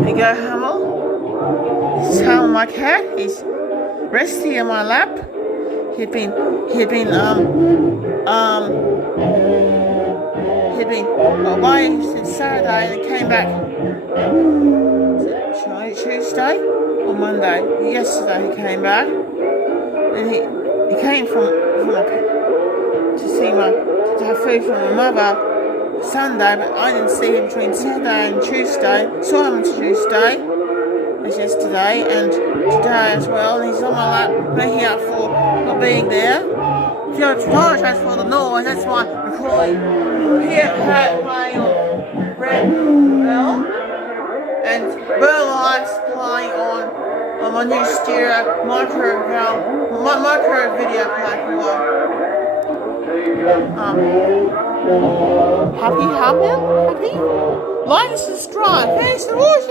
There you go, Hamel. This is Hamel, my cat. He's resting in my lap. He'd been away since Saturday and came back Tuesday or Monday. Yesterday he came back, and he came to have food from my mother Sunday, but I didn't see him between Saturday and Tuesday. Saw him on Tuesday, as yesterday, and today as well. And he's on my lap, making up for not being there. So I apologise for the noise. That's why I'm recording Pierre playing on Red Bell and Burlights playing on my new stereo micro video platform. Happy? Like and subscribe. Thanks for watching.